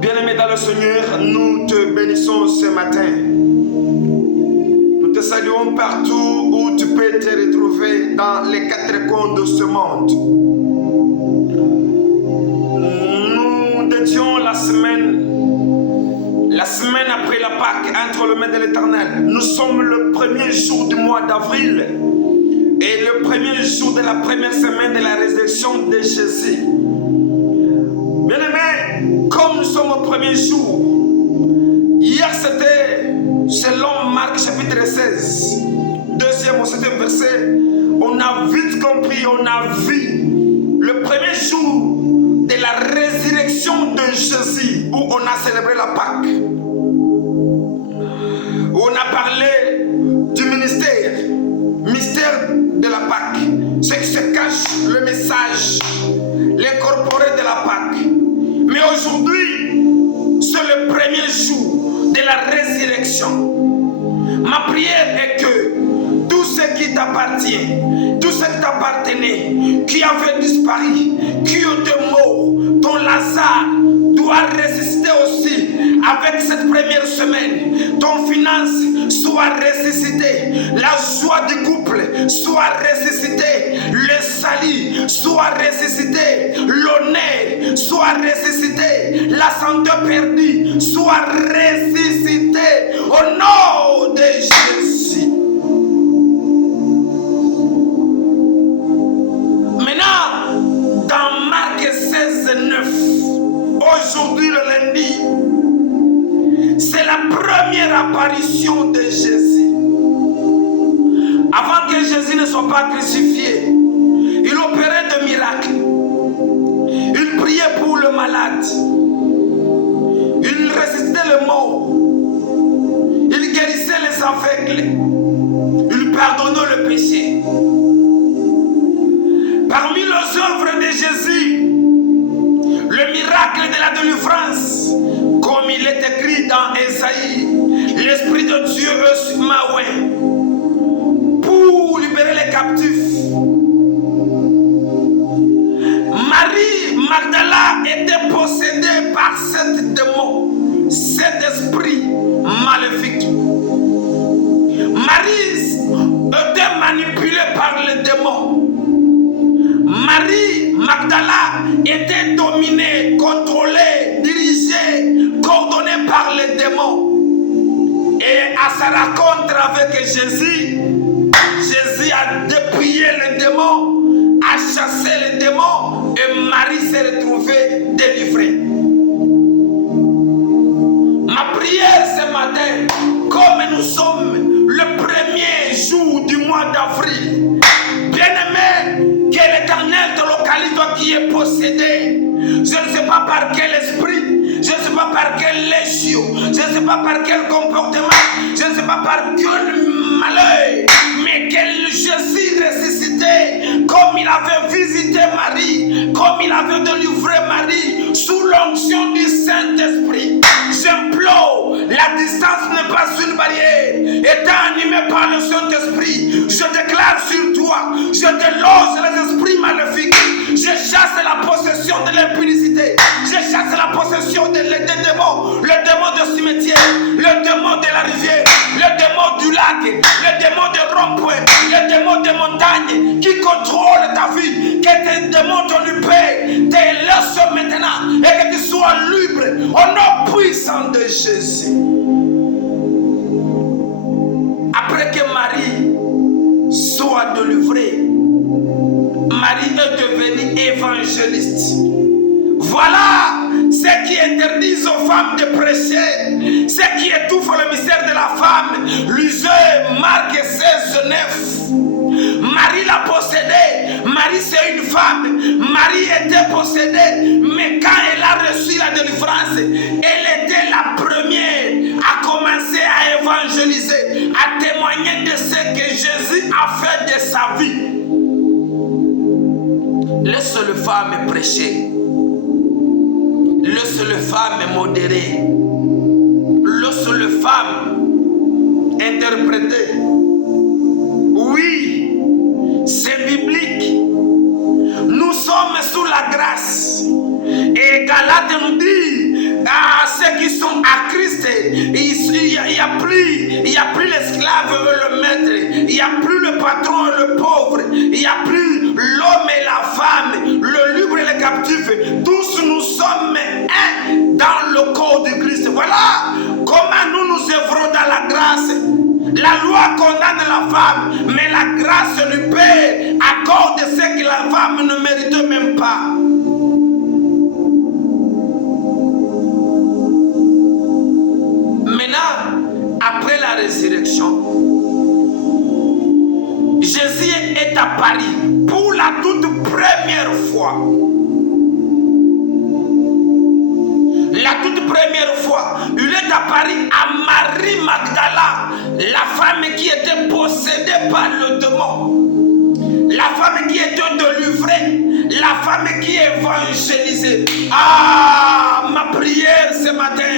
Bien-aimé dans le Seigneur, nous te bénissons ce matin. Nous te saluons partout où tu peux te retrouver dans les quatre coins de ce monde. Nous dédions la semaine après la Pâque entre les mains de l'Éternel. Nous sommes le premier jour du mois d'avril et le premier jour de la première semaine de la résurrection de Jésus. Bien-aimés, comme nous sommes au premier jour, hier c'était selon Marc chapitre 16, deuxième ou septième verset, on a vite compris, on a vu le premier jour de la résurrection de Jésus où on a célébré la Pâque. Où on a parlé du mystère de la Pâque, ce qui se cache, le message, l'incorporé de la Pâque. Mais aujourd'hui, c'est le premier jour de la résurrection. Ma prière est que tout ce qui t'appartient, tout ce qui t'appartenait, qui avait disparu, qui était mort, ton Lazare doit ressusciter aussi avec cette première semaine. Ton finance soit ressuscité, la joie du couple soit ressuscité, le salut soit ressuscité, l'honneur soit ressuscité, la santé perdue soit ressuscité au nom de Jésus. Maintenant, dans Marc 16:9, aujourd'hui le lundi, c'est la première apparition de Jésus. Avant que Jésus ne soit pas crucifié, il opérait des miracles. Il priait pour le malade. Il ressuscitait les morts. Il guérissait les aveugles. Il pardonnait le péché. Parmi les œuvres de Jésus, le miracle de la délivrance, comme il est écrit dans Ésaïe, l'Esprit de Dieu est sur ma main pour libérer les captifs. Marie Magdala était possédée par cet démon, cet esprit maléfique. Marie était manipulée par le démon. Marie Magdala était dominée, contrôlée, dirigée, coordonnée par les démons. Et à sa rencontre avec Jésus, Jésus a dépouillé les démons, a chassé les démons et Marie s'est retrouvée délivrée. Ma prière ce matin, comme nous sommes le premier jour du mois d'avril, bien-aimé, que l'Éternel te localise, toi qui es possédé. Je ne sais pas par quel esprit, je ne sais pas par quel légion, je ne sais pas par quel comportement, je ne sais pas par quel malheur, mais quel Jésus ressuscité, comme il avait visité Marie, comme il avait délivré Marie, sous l'onction du Saint-Esprit. J'implore, la distance n'est pas une barrière, étant animé par le Saint-Esprit, je déclare sur toi, je déloge les esprits maléfiques, je chasse la possession de l'impudicité, je chasse la possession des démons, le démon de cimetière, le démon de la rivière, le démon du lac, le démon de rond-point, le démon des montagnes qui contrôle ta vie, que tes démons t'occupent, te laissent maintenant et que tu sois libre au nom puissant de Jésus. Après que Marie soit délivrée, Marie est devenue évangéliste. Voilà ce qui interdit aux femmes de prêcher, ce qui étouffe le mystère de la femme. Lisez Marc 16:9. Marie l'a possédée. Marie c'est une femme. Marie était possédée, mais quand elle a reçu la délivrance, elle était la première à commencer à évangéliser, à témoigner de ce que Jésus a fait de sa vie. Laisse les femmes prêcher. Laisse les femmes modérer. Laisse les femmes interpréter. Oui, c'est biblique. Nous sommes sous la grâce. Et Galates Galate nous dit à ceux qui sont à Christ, il n'y a plus l'esclave et le maître, il n'y a plus le patron et le pauvre, il n'y a plus l'homme et la femme, le libre et le captif. Tous nous sommes un dans le corps de Christ. Voilà comment nous œuvrons dans la grâce. La loi condamne la femme, mais la grâce lui paie, accorde ce que la femme ne mérite même pas. Maintenant, après la résurrection, Jésus est apparu pour la toute première fois. La toute première fois, il est apparu à Marie Magdala, la femme qui était possédée par le démon, la femme qui était délivrée, la femme qui évangélisait. Ah, ma prière ce matin,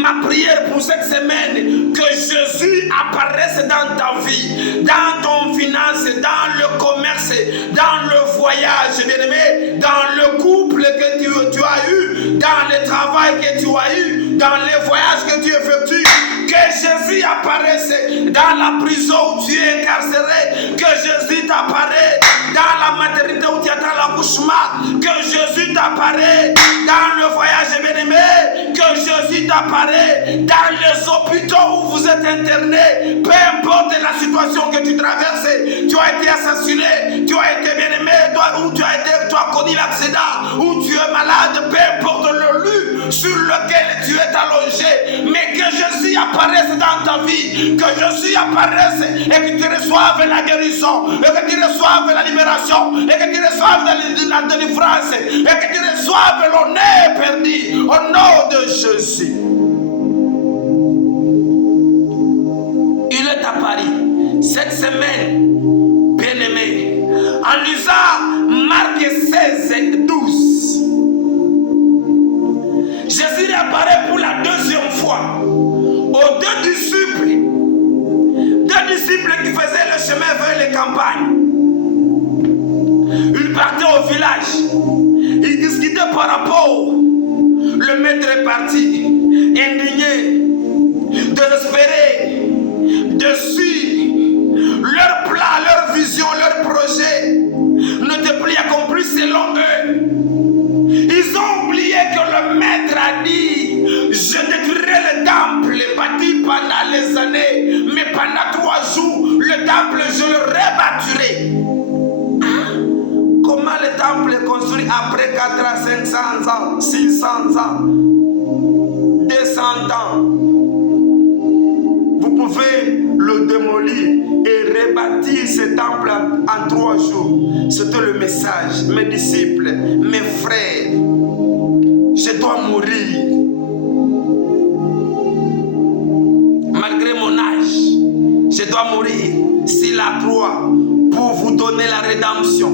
ma prière pour cette semaine, que Jésus apparaisse dans ta vie, dans ton finance, dans le commerce, dans le voyage, bien-aimé, dans le couple que tu as eu, dans le travail que tu as eu, dans les voyages que tu effectues. Que Jésus apparaisse dans la prison où tu es incarcéré. Que Jésus t'apparaisse dans la maternité où tu attends l'accouchement. Que Jésus t'apparaisse dans le voyage bien-aimé. Que Jésus t'apparaisse dans les hôpitaux où vous êtes interné. Peu importe la situation que tu traverses, tu as été assassiné, tu as été bien-aimé, ou tu as connu l'accident, ou tu es malade, peu importe le lieu sur lequel tu es allongé, mais que Jésus apparaisse dans ta vie, que Jésus apparaisse et que tu reçoives la guérison, et que tu reçoives la libération, et que tu reçoives la délivrance, et que tu reçoives l'honneur perdu au nom de Jésus. Il est apparu cette semaine, bien-aimé, en lisant Marc 16 et 12. Jésus apparaît pour la deuxième fois aux deux disciples qui faisaient le chemin vers les campagnes. Ils partaient au village, ils discutaient par rapport. Le maître est parti, indigné, désespéré, déçu. Leur plan, leur vision, leur projet n'était plus accompli selon eux. Ils ont oublié que le maître a dit: je détruirai le temple bâti pendant les années, mais pendant 3 jours, le temple, je le rebâtirai. Comment le temple est construit après 400, 500 ans, 600 ans, 200 ans? Vous pouvez le démolir et rebâtir ce temple en 3 jours. C'était le message. Mes disciples, mes frères, je dois mourir. Malgré mon âge, je dois mourir sur la croix pour vous donner la rédemption.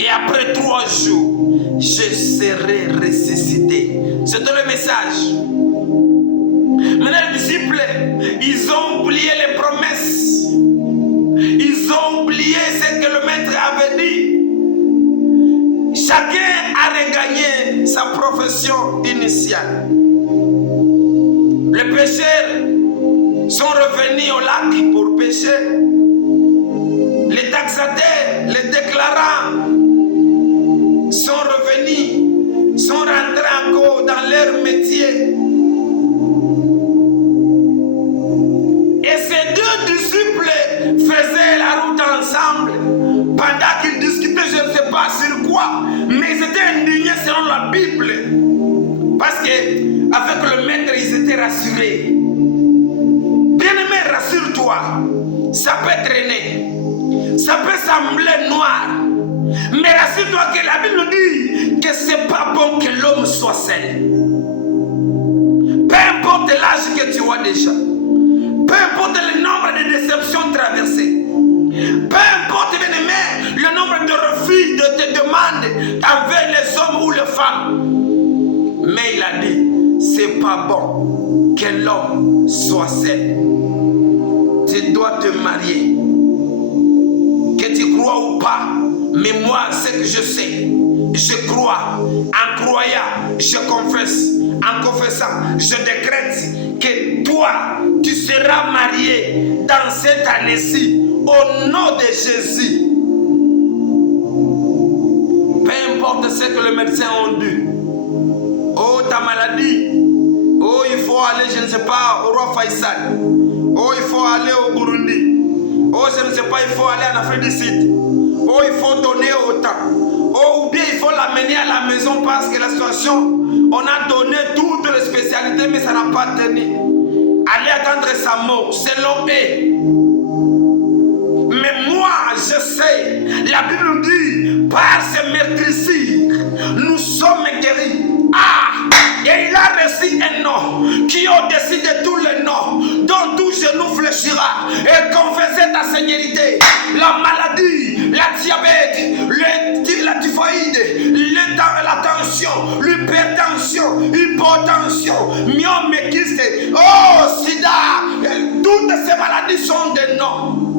Et après 3 jours, je serai ressuscité. C'était le message. Maintenant, les disciples, ils ont oublié les promesses. Ils ont oublié ce que le maître avait dit. Chacun a regagné sa profession initiale. Les pêcheurs sont revenus au lac pour pêcher. Les taxateurs, les déclarants sont revenus, sont rentrés encore dans leur métier. Et ces 2 disciples faisaient la route ensemble. Pendant qu'ils discutaient, je ne sais pas sur quoi, mais ils étaient indignés selon la Bible. Parce qu'avec le maître, ils étaient rassurés. Bien-aimé, rassure-toi. Ça peut traîner. Ça peut sembler noir. Mais rassure-toi que la Bible nous dit que ce n'est pas bon que l'homme soit seul. Peu importe l'âge que tu as déjà. Peu importe le nombre de déceptions traversées. Peu importe, bien-aimé, le nombre de refus de tes demandes envers les hommes ou les femmes. Mais il a dit, c'est pas bon que l'homme soit seul. Tu dois te marier. Que tu crois ou pas, mais moi, ce que je sais, je crois En croyant, je confesse. En confessant, je décrète que toi, tu seras marié dans cette année-ci. Au nom de Jésus. Peu importe ce que les médecins ont dit. Oh, ta maladie. Oh, il faut aller, je ne sais pas, au roi Faisal. Oh, il faut aller au Burundi. Oh, je ne sais pas, il faut aller en Afrique du Sud. Oh, il faut donner autant. Oh, ou bien il faut l'amener à la maison parce que la situation, on a donné toutes les spécialités, mais ça n'a pas tenu. Allez attendre sa mort, selon eux. Mais moi, je sais, la Bible dit, par ces meurtrissures, nous sommes guéris. Ah, et il a reçu un nom qui est au-dessus de tous les noms, dont tout genou fléchira et confesser ta seigneurie. La maladie, la diabète, la typhoïde, la tension, l'hypertension, hypotension, myome, kyste, oh, sida, toutes ces maladies sont des noms.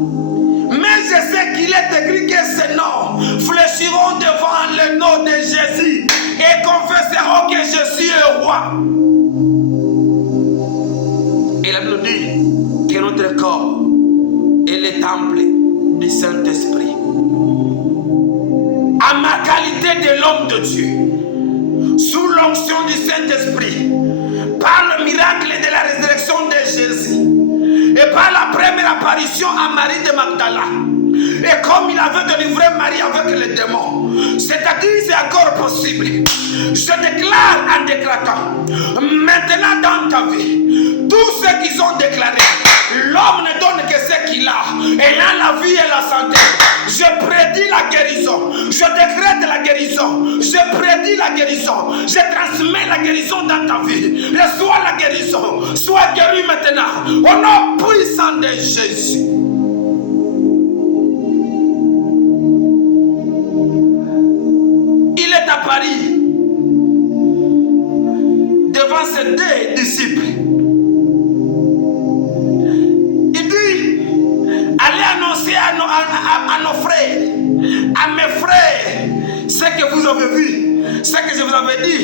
Mais je sais qu'il est écrit que ces noms fléchiront devant le nom de Jésus et confesseront que je suis le roi. Et la Bible dit que notre corps est le temple du Saint-Esprit. À ma qualité de l'homme de Dieu, sous l'onction du Saint-Esprit, par le miracle de la résurrection de Jésus, et par la première apparition à Marie de Magdala, et comme il avait délivré Marie avec les démons, c'est-à-dire c'est encore possible. Je déclare en déclarant, maintenant dans ta vie, tout ce qu'ils ont déclaré, l'homme ne donne que ce qu'il a, ayant la vie et la santé. Je prédis la guérison, je décrète la guérison, je prédis la guérison, je transmets la guérison dans ta vie. Reçois la guérison, sois guéri maintenant, au nom puissant de Jésus. Il est à Paris, devant ses deux disciples. Il dit, allez annoncer à nos frères, à mes frères, ce que vous avez vu, ce que je vous avais dit.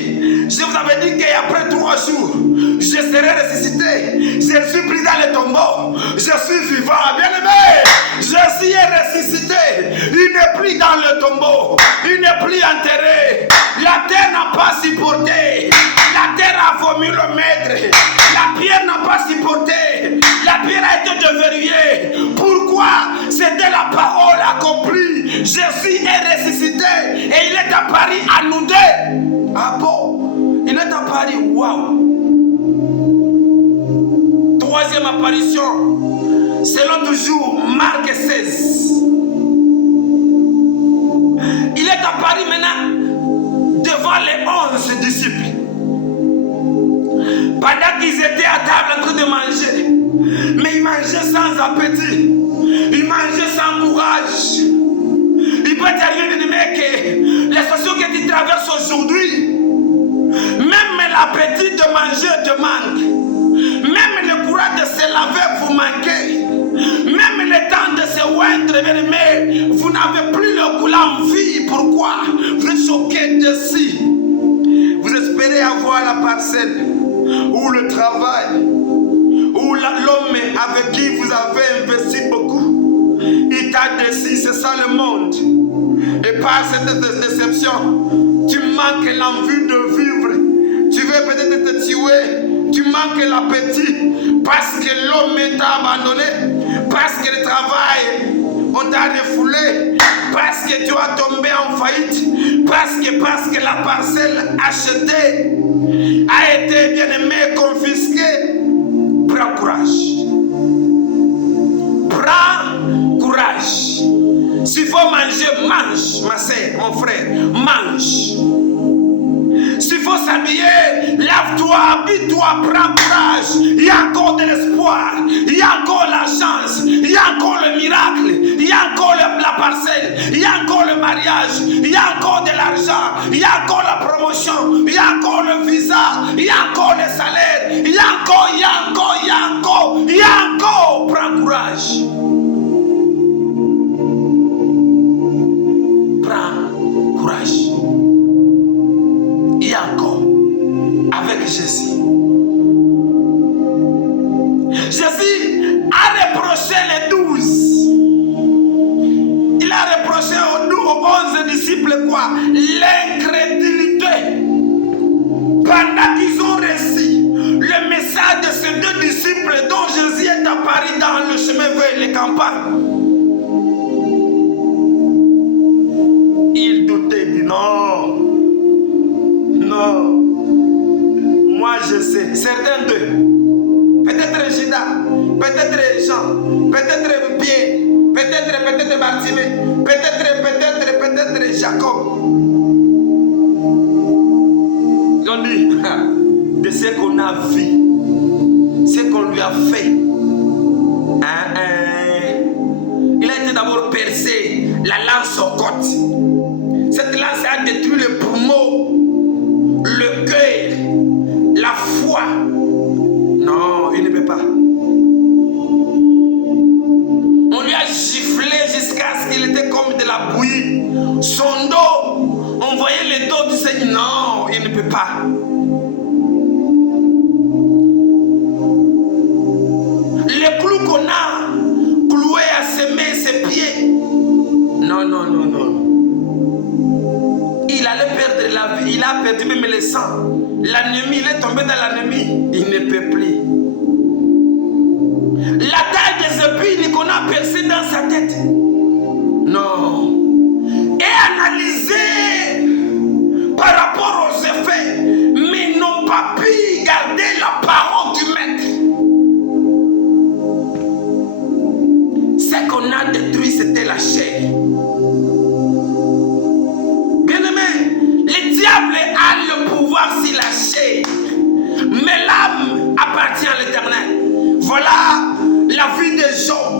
Je vous avais dit qu'après 3 jours, je serai ressuscité. Je suis pris dans le tombeau. Je suis vivant. Bien-aimé, je suis ressuscité. Il n'est plus dans le tombeau. Il n'est plus enterré. La terre n'a pas supporté. La terre a vomi le maître. La pierre n'a pas supporté. La pierre a été déverrouillée. Pourquoi? C'était la parole accomplie. Jésus est ressuscité et il est apparu à nous deux. Ah bon? Il est apparu. Waouh! 3e apparition, selon toujours Marc 16. Il est apparu maintenant devant les 11 disciples. Pendant qu'ils étaient à table en train de manger, mais ils mangeaient sans appétit, ils mangeaient sans courage. Il peut t'arriver de dire que les situations que tu traverses aujourd'hui, même l'appétit de manger te manque. Même le courage de se laver vous manquez. Même le temps de se oindre, mais vous n'avez plus le goût, l'envie. Pourquoi? Vous êtes choqué dessus. Vous espérez avoir la parcelle ou le travail ou l'homme avec qui vous avez investi beaucoup. Il t'a déçu, c'est ça le monde. Et par cette déception, tu manques l'envie de vivre. Tu veux peut-être te tuer. Tu manques l'appétit parce que l'homme t'a abandonné, parce que le travail, on t'a refoulé, parce que tu as tombé en faillite, parce que la parcelle achetée a été bien aimée, confisquée. Prends courage. Prends courage. S'il faut manger, mange, ma soeur, mon frère, mange. S'il faut s'habiller, lave-toi, habille-toi, prends courage. Il y a encore de l'espoir, il y a encore la chance, il y a encore le miracle, il y a encore la parcelle, il y a encore le mariage, il y a encore de l'argent, il y a encore la promotion, il y a encore le visa, il y a encore le salaire, il y a encore, il y a encore, il y a encore, il y a encore. Prends courage. Prends courage. avec Jésus. Jésus a reproché les 12. Il a reproché aux 11 disciples quoi? L'incrédulité. Pendant qu'ils ont reçu le message de ces 2 disciples dont Jésus est apparu dans le chemin vers les campagnes, ils doutaient, dit non, non, moi je sais, certains d'eux, peut-être Judas, peut-être Jean, peut-être Pierre, peut-être Bartimée, peut-être Jacob. Ils ont dit, de ce qu'on a vu, ce qu'on lui a fait. Il a été d'abord percé, la lance aux côtes. Cette lance a détruit le poumon, le cœur, la foi. Non, il ne peut pas. On lui a giflé jusqu'à ce qu'il était comme de la bouillie. Son dos, on voyait les dos du Seigneur. Non, il ne peut pas. Les clous qu'on a cloués à ses mains, ses pieds. Non, non, non, non. Il allait perdre la vie. Il a perdu même le sang. L'ennemi, il est tombé dans l'ennemi. Il ne peut plus. La taille des épines qu'on a percées dans sa tête. Non. Et analysé par rapport aux effets, mais n'ont pas pu garder la parole du maître. Ce qu'on a détruit, c'était la chair. Bien-aimé, le diable a le pouvoir sur la chair, mais l'âme appartient à l'Éternel. Voilà la vie de Job.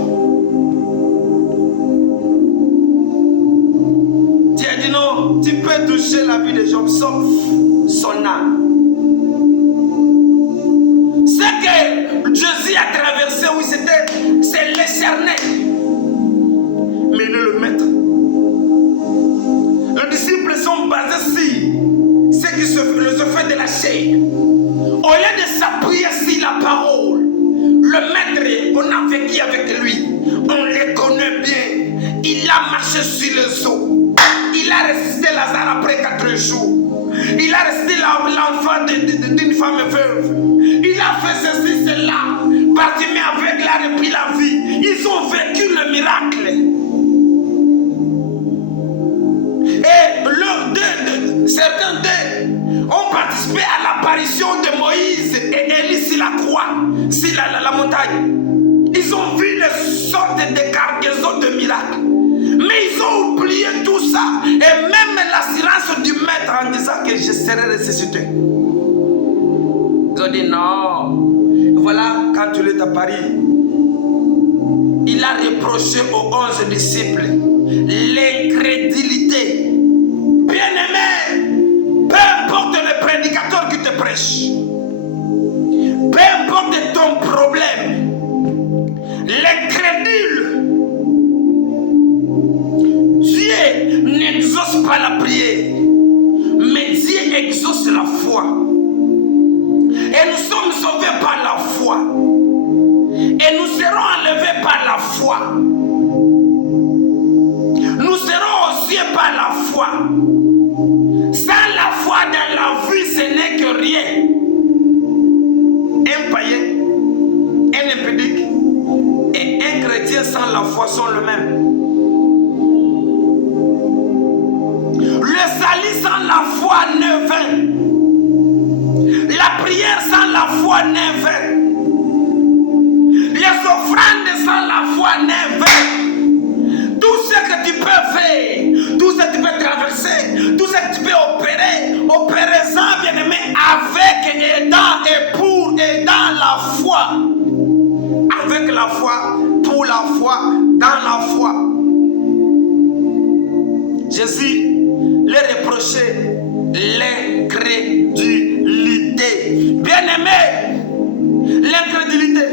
Tu as dit non, tu peux toucher la vie de Job sauf son âme. Ce que Jésus a traversé, oui, c'est l'éternel. Mais il est le maître. Les disciples sont basés sur ce qui se fait de la chair. Au lieu de s'appuyer sur la parole, le maître, on a vécu avec lui. On le connaît bien. Il a marché sur les eaux. Il a ressuscité Lazare après 4 jours. Il a ressuscité l'enfant d'une femme veuve. Il a fait ceci, cela. Bartimée avec la repris la vie. Ils ont vécu le miracle. Et certains d'eux ont participé à l'apparition de Moïse et Élie sur la croix, sur la montagne. Ils ont vu les sortes de cargaisons de miracles. Mais ils ont oublié tout ça. Et même l'assurance du maître en disant que je serai ressuscité. Ils ont dit non. Voilà quand il est apparu. Il a reproché aux 11 disciples l'incrédulité. Bien-aimé, peu importe le prédicateur qui te prêche, peu importe ton problème, l'incrédule, Dieu n'exauce pas la prière, mais Dieu exauce la foi. Et nous sommes sauvés par la foi. Et nous serons enlevés par la foi. Nous serons aussi par la foi. Sans la foi dans la vie, ce n'est que rien. Un païen, un impédique et un chrétien sans la foi sont le même. Le salut sans la foi n'est vain. La prière sans la foi n'est vain. Les offrandes sans la foi n'est vain. Tout ce que tu peux faire, tout ce que tu peux traverser, tout ce que tu peux opérez-en, bien-aimé, avec et dans et pour et dans la foi. Avec la foi, pour la foi, dans la foi. Jésus les reprochait l'incrédulité. Bien-aimé, l'incrédulité.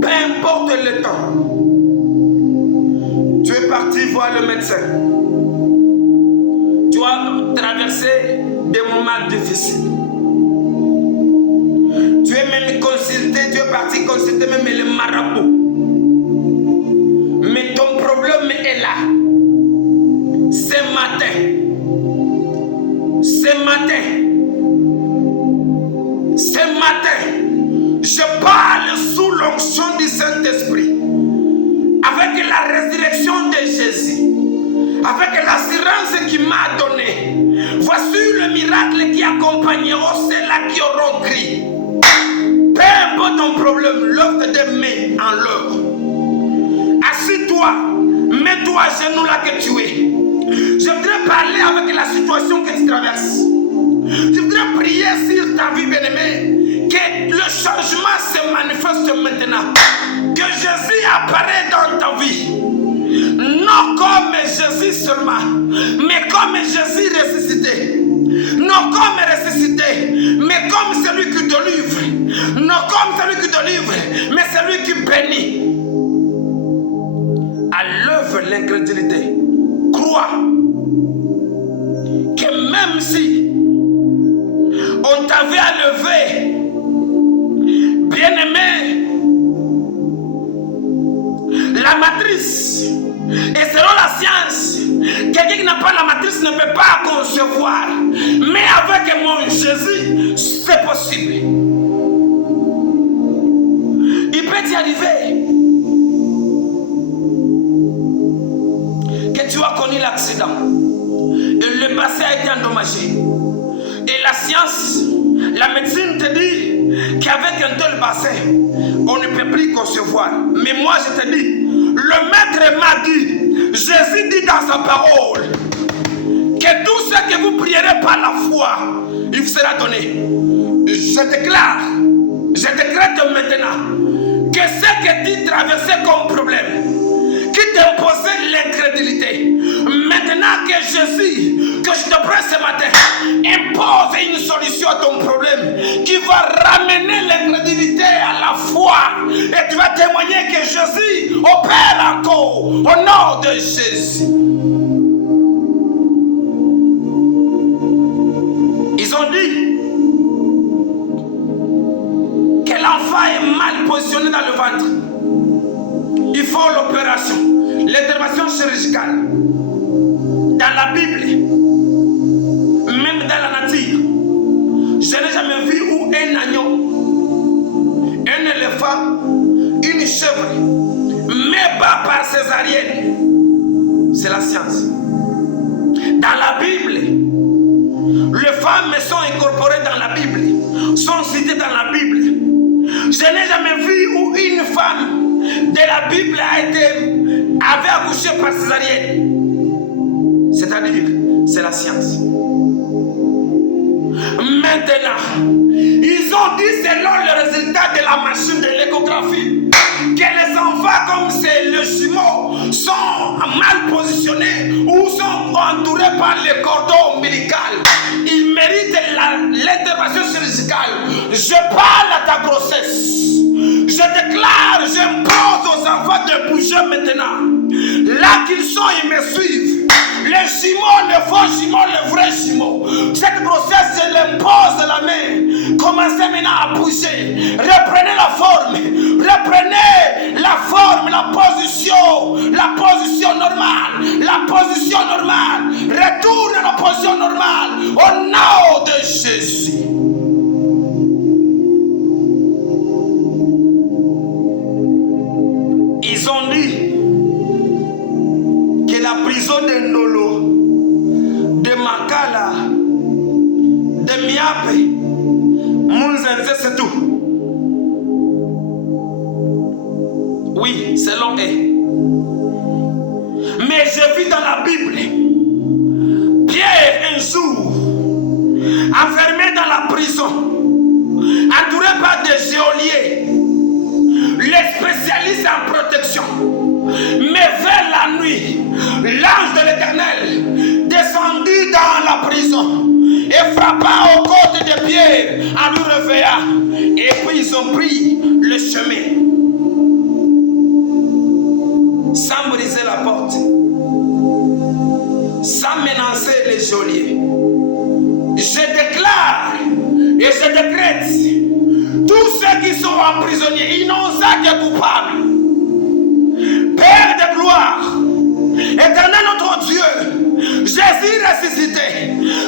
Peu importe le temps, voir le médecin. Tu as traversé des moments difficiles. Tu es même consulté, tu es parti consulter même les marabouts. Mais ton problème est là. Ce matin, je parle sous l'onction du Saint-Esprit. Avec la résurrection de Jésus, avec l'assurance qu'il m'a donnée, voici le miracle qui accompagnera ceux-là qui auront crié. Peu importe ton problème, lève tes mains en l'heure. Assis-toi, mets-toi à genoux là que tu es. Je voudrais parler avec la situation que tu traverses. Je voudrais prier sur ta vie, bien-aimée, que le changement se manifeste maintenant. Que Jésus apparaît dans ta vie. Non comme Jésus seulement, mais comme Jésus ressuscité. Non comme ressuscité, mais comme celui qui délivre. Non comme celui qui délivre, mais celui qui bénit. Enlève l'incrédulité. Crois que même si on t'avait enlevé, bien-aimé, la matrice, et selon la science, quelqu'un qui n'a pas la matrice ne peut pas concevoir. Mais avec mon Jésus, c'est possible. Il peut y arriver que tu as connu l'accident et le passé a été endommagé. Et la science, la médecine te dit qu'avec un tel bassin, on ne peut plus concevoir. Mais moi je te dis, le maître m'a dit, Jésus dit dans sa parole, que tout ce que vous prierez par la foi, il vous sera donné. Je décrète maintenant, que ce que tu traversais comme problème, qui t'imposait l'incrédulité, maintenant que Jésus, que je te prends ce matin, impose une solution à ton problème qui va ramener l'incrédulité à la foi. Et tu vas témoigner que Jésus opère encore au nom de Jésus. Ils ont dit que l'enfant est mal positionné dans le ventre. Il faut l'opération, l'intervention chirurgicale. Dans la Bible, même dans la nature, je n'ai jamais vu où un agneau, un éléphant, une chèvre, mais pas par césarienne. C'est la science. Dans la Bible, les femmes sont incorporées dans la Bible, sont citées dans la Bible. Je n'ai jamais vu où une femme de la Bible avait accouché par césarienne. C'est-à-dire, c'est la science. Maintenant, ils ont dit selon le résultat de la machine de l'échographie que les enfants, comme c'est le jumeau, sont mal positionnés ou sont entourés par les cordons ombilicaux. Ils méritent l'intervention chirurgicale. Je parle à ta grossesse. Je déclare, j'impose aux enfants de bouger maintenant. Là qu'ils sont, ils me suivent. Les jumeaux, le faux jumeau, le vrai jumeau. Cette grossesse, je l'impose de la main. Commencez maintenant à bouger. Reprenez la forme. Reprenez la forme, la position normale. La position normale. Retourne à la position normale. Au nom de Jésus. Ils ont dit que la prison de Ndolo, de Makala, de Miape, Munzenze, c'est tout. Oui, selon eux. Mais je vis dans la Bible, Pierre un jour, enfermé dans la prison, entouré par des geôliers, les spécialistes en protection. Mais vers la nuit, l'ange de l'Éternel descendit dans la prison et frappa aux côtes de Pierre en lui réveillant. Et puis ils ont pris le chemin sans briser la porte. geôliers. Je déclare et je décrète tous ceux qui sont emprisonnés, innocents et coupables. Père de gloire, Éternel notre Dieu, Jésus ressuscité,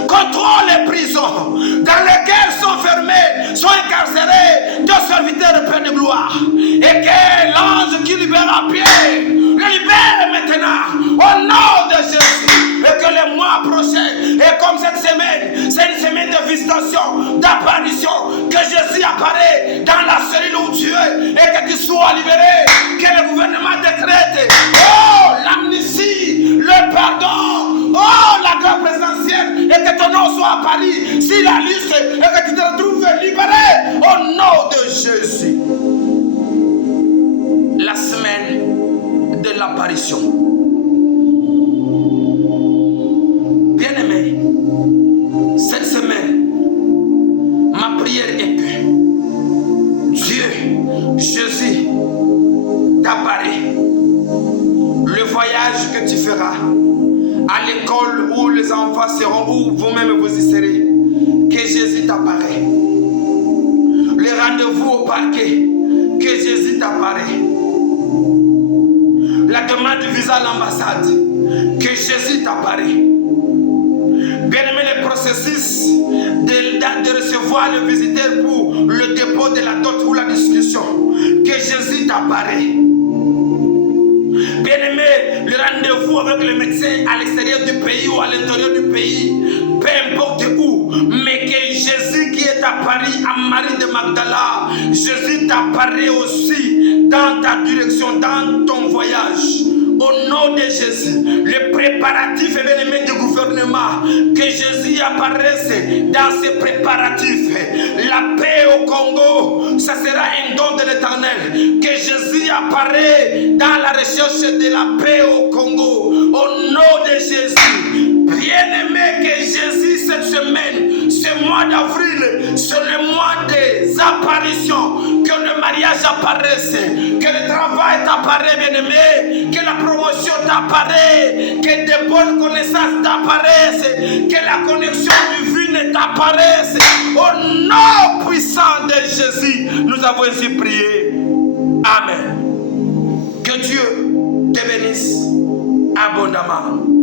contrôle les prisons dans lesquelles sont fermés, sont incarcérés de serviteurs de Père de gloire. Et que l'ange qui libère Pierre le libère maintenant au nom de Jésus. Et que les mois prochains, et comme cette semaine, c'est une semaine de visitation, d'apparition, que Jésus apparaît dans la cellule où tu es et que tu sois libéré, que le gouvernement décrète, oh, l'amnistie, le pardon, oh, la grâce présidentielle, et que ton nom soit à Paris, si la liste, et que tu te retrouves libéré au nom de Jésus. La semaine de l'apparition. Bien-aimé, cette semaine, ma prière est que Dieu, Jésus, t'apparaît. Le voyage que tu feras à l'école où les enfants seront, où vous-même vous y serez, que Jésus t'apparaît. Le rendez-vous au parquet, que Jésus t'apparaît. La demande de visa à l'ambassade, que Jésus t'apparaît. Bien-aimé, le processus de recevoir le visiteur pour le dépôt de la dot ou la discussion, que Jésus t'apparaît. Bien-aimé, le rendez-vous avec le médecin à l'extérieur du pays ou à l'intérieur du pays, peu importe où, mais que Jésus qui est à Paris, à Marie de Magdala, Jésus t'apparaît aussi dans ta direction, dans ton voyage. Au nom de Jésus, le préparatif bien-aimé du gouvernement, que Jésus apparaisse dans ces préparatifs. La paix au Congo, ça sera un don de l'Éternel. Que Jésus apparaît dans la recherche de la paix au Congo. Au nom de Jésus, bien-aimé, que Jésus cette semaine, ce mois d'avril, c'est le mois des apparitions. Que le mariage apparaisse, que le travail t'apparaît, bien-aimé, que la promotion t'apparaît, que des bonnes connaissances t'apparaissent, que la connexion divine t'apparaisse. Au nom puissant de Jésus, nous avons ainsi prié. Amen. Que Dieu te bénisse abondamment.